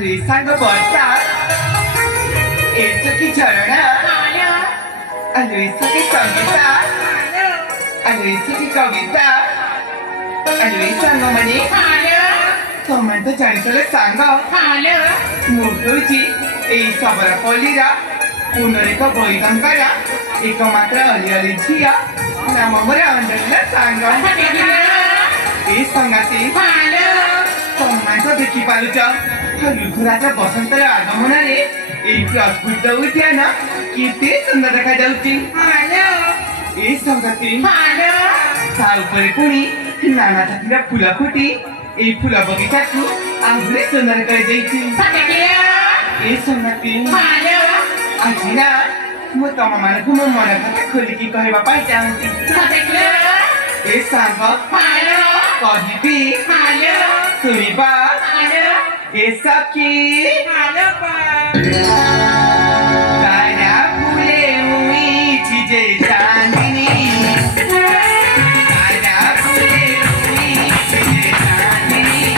अरे सांग बरसा एसकी चरण अरे इसकी कविता अरे इसकी कविता अरे सांग म्हणे तो म्हणतो जाणीतले सांग मुर्तूची ए सबरा पलिरा पुनरेक बळीदांकारा एकमात्र अलिअली झिया नाम मोरे अंजलीला सांग ए संगाती सम्मानचा देखी पालुचा ऋतुराच्या बसंतर आगमनाने एक अद्भुत उद्यान किती सुंदर देखा जाऊची ए संगाती ता उपरे कोणी नाना जातीला फुला फुटी ए फुला बगीचाକୁ आंगले सुंदर कर देइची ए संगाती आजी ना ମୁଁ ତମ ମାନଙ୍କୁ ମୋ ମନ କଥା ଖୋଲିକି କହିବା ପାଇଁ ଚାହୁଁଛି ଏ ସାଙ୍ଗ କହିବି ଶୁଣିବା ଏ ସଖୀ ତାରା ଫୁଲେ ଉଇଛି ଯେ ଚାନ୍ଦିନୀ ତାରା ଫୁଲେ ଉଇଛି ଯେ ଚାନ୍ଦିନୀ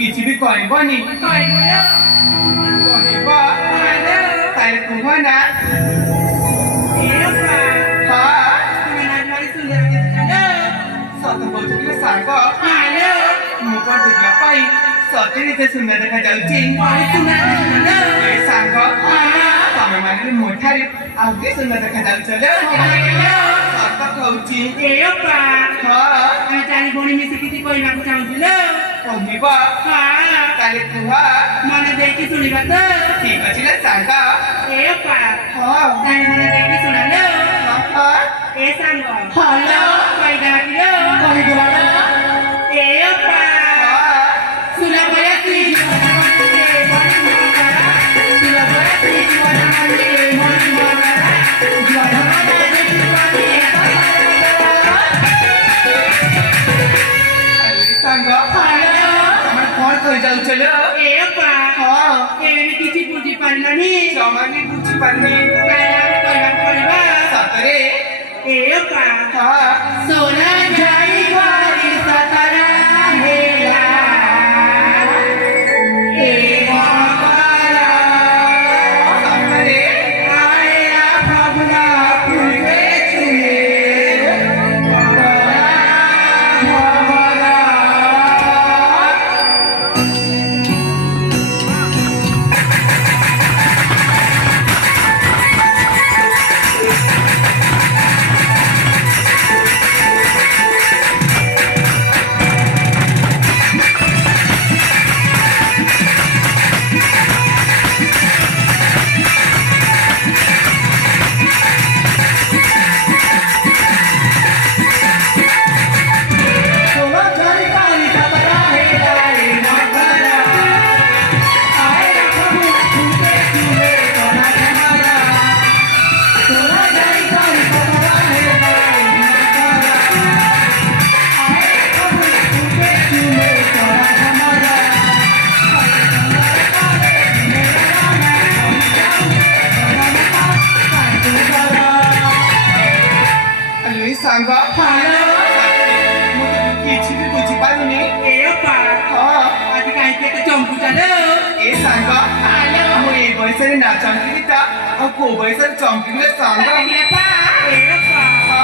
କିଛି ବି କରିବନି କହିବ ତାହେଲେ କୁହ ନା ସତ କହୁଥିଲେ ସାଙ୍ଗ ମୁଁ କଣ ଦେଖିବା ପାଇଁ ସତରେ ଏତେ ସୁନ୍ଦର ଦେଖାଯାଉଛି ଏ ସାଙ୍ଗ ତମେ ମାନେ ମୋ ଠାରେ ଆଉ କି ସୁନ୍ଦର ଦେଖାଯାଉଛ ସତ କହୁଛି ଚାରି ଭଉଣୀ ମିଶିକି କହିବାକୁ ଚାହୁଁଥିଲ କହିବ ତାହେଲେ କୁହ ମନେ ଦେଇକି ଶୁଣିବା ତ ଠିକ ଅଛି ନା ସାଙ୍ଗ ତାହେଲେ ମନେ ଦେଇକି ଶୁଣାଲୋ ଏ ସାଙ୍ଗ କହିଦେଲା କିଲୋ ଏ ଶୁଣା ଯାଉଛ ଲୋ ଏ ଅପା ହଁ ଏବେ ବି କିଛି ବୁଝି ପାରିଲନି ଜମା ବି ବୁଝିପାରୁନି ତାହେଲେ କହିବାକୁ ପଡିବା ସତରେ ଏ ଅପା ହଁ सोना जाई वाली सतरा हेला ए बाबाला ସତରେ आया भावना पूरे चुने बाबाला बाबाला सोना जाई वाली सतरा हेला ए बाबाला आया भावना पूरे चुने बाबाला सोना जाई वाली सतरा हेला ए बाबाला आया भावना पूरे चुने बाबाला ଆଲୋ ଏ ସାଙ୍ଗ ମୁଁ ତ କିଛି ବି ବୁଝିପାରୁନି ଏ ଅପା ହଁ ଆଜି କାହିଁକି ଏତେ ଚମ୍ପୁଚାଲ ଏ ସାଙ୍ଗ ମୁଁ ଏ ବୟସରେ ନା ଚମକିଲି ତ ଆଉ କୋଉ ବୟସରେ ଚମକିଲେ ସାଙ୍ଗ ଏ ଅପା ହଁ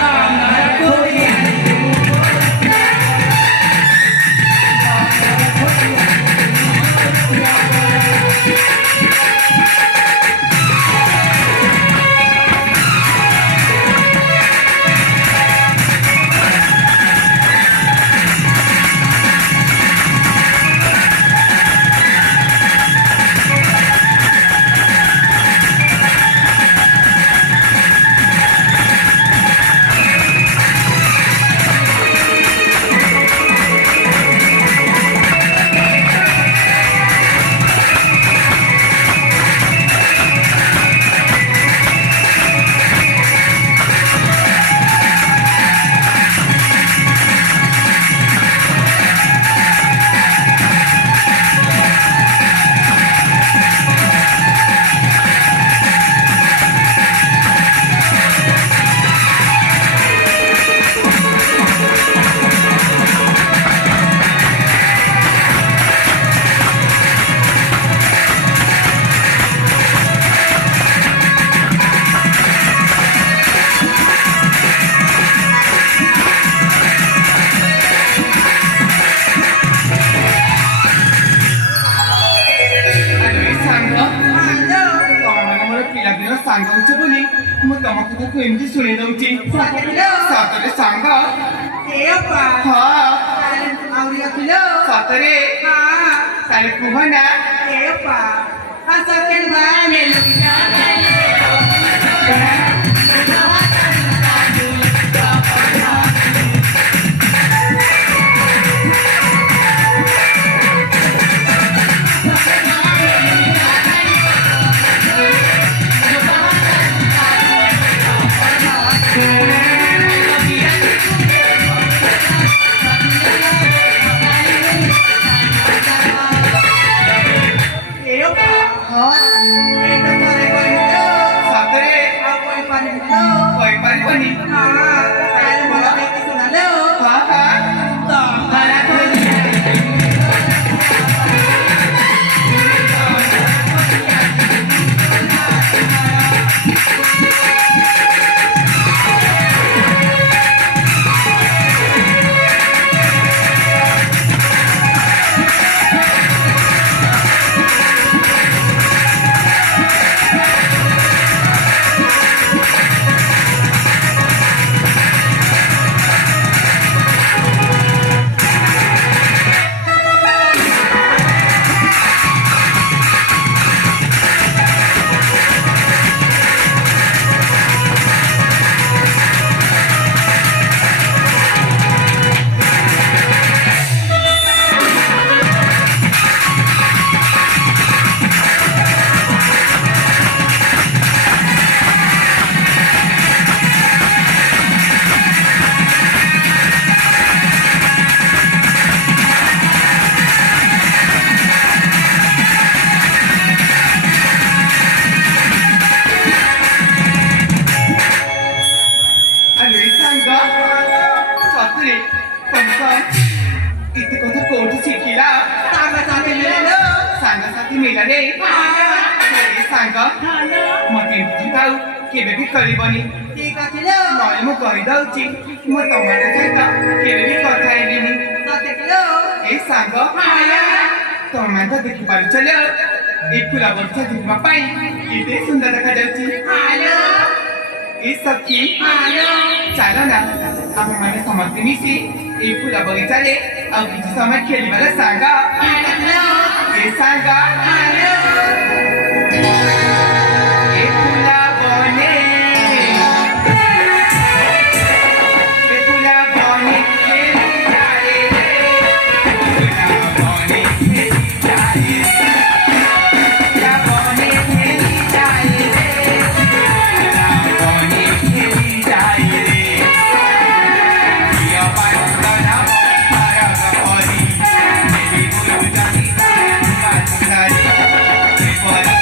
ଦାମର କୋରିଆ ଆଲୋ ଏ ସାଙ୍ଗ ତମେମାନେ ମୋର ପିଲାଦିନ ସାଙ୍ଗ ହଉଛ ବୋଲି ମୁଁ ତମ କଥାକୁ ଏମିତି ଶୁଣି ଦଉଛି ସତରେ ସାଙ୍ଗ ଏ ଅପା ହଁ ଆହୁରି ଅଥିଲ ସତରେ ହଁ ତାହେଲେ କୁହ ନା ଏ ଅପା ଆସ କେନ୍ଦାନେ ଏ ଅପା ହଁ ଏଇଟା ଥରେ କହିଲ ସତରେ ଆଉ ତମକୁ ଏତେ କଥା କୋଉଠି ଶିଖିଲା ସାଙ୍ଗସାଥି ମିଳିଲେ ସାଙ୍ଗସାଥି ମିଳିଲେ ଏ ସାଙ୍ଗ ମତେ ଏମିତି ଥାଉ କେବେ ବି କରିବନି ଠିକ ଅଛି ଲୋ ନହେଲେ ମୁଁ କହିଦଉଛି ମୁଁ ତମମାନଙ୍କ ସହିତ କେବେ ବି କଥା ହେବିନି ସତେକି ଲୋ ଏ ସାଙ୍ଗ ତମେ ତ ଦେଖିପାରୁଛ ଲୋ ଏ ଫୁଲ ବଗିଚା ଯିବା ପାଇଁ କେତେ ସୁନ୍ଦର ଦେଖାଯାଉଛି ଏ ସଖୀ ଚାଲ ନା ଆମେମାନେ ସମସ୍ତେ ମିଶି ଏ ଫୁଲ ବଗିଚାରେ ଆଉ କିଛି ସମୟ ଖେଳିବାର ସାଙ୍ଗ ଏ ସାଙ୍ଗ ଏ ଫୁଲ ବନେ ଏ ଫୁଲ ବନେ ଖେଳି ଯାଏ ରେ ଫୁଲ ବନେ ଖେଳି ଯାଏ ଫୁଲ ବନେ ଖେଳି ଯାଏ ରେ ଫୁଲ ବନେ ଖେଳି ଯାଏ ରେ ପ୍ରିୟ ବାନ୍ଦନା ମାରଗ ପରି ଦେବୀ ଗୁରୁ ଜାନି ବାନ୍ଧାରି ଏ ପରି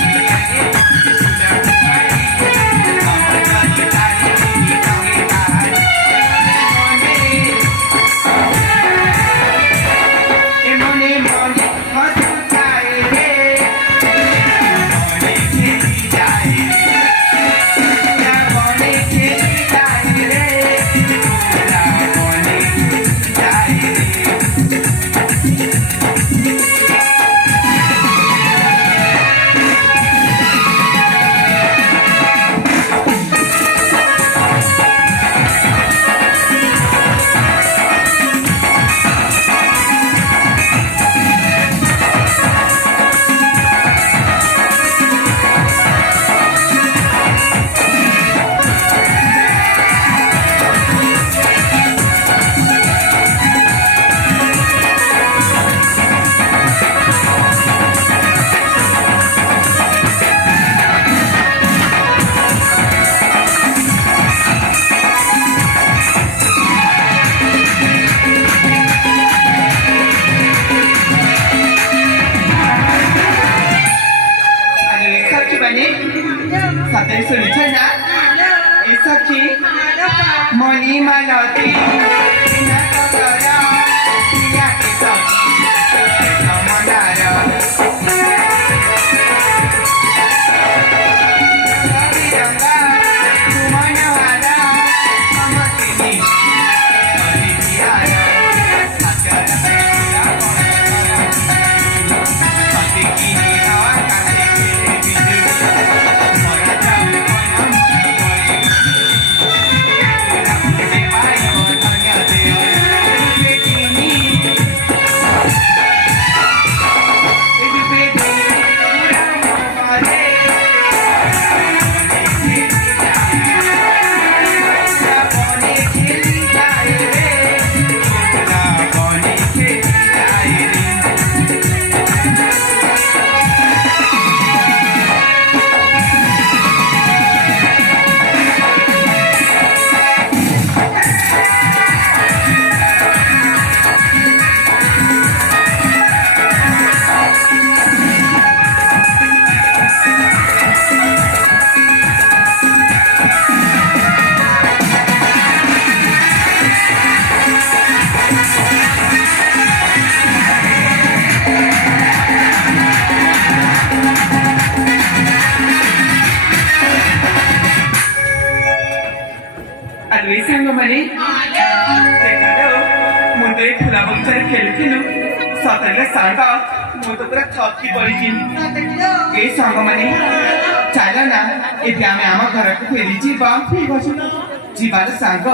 Sate sulichana isaki moni malati ina tokara ya kisaki kamanara Saviranga kumanawara amatini malitiara acara Patikini nawa Aduh, sang kemana? Tekado, muda pula bangsa खेलखिनु, सातरले सांगा, मुझे पूरा थकी पड़ी थी। ये सांग कमने, चाला ना, इतने आमे आमा घर को फेरी जीवा, जीवा तो सांग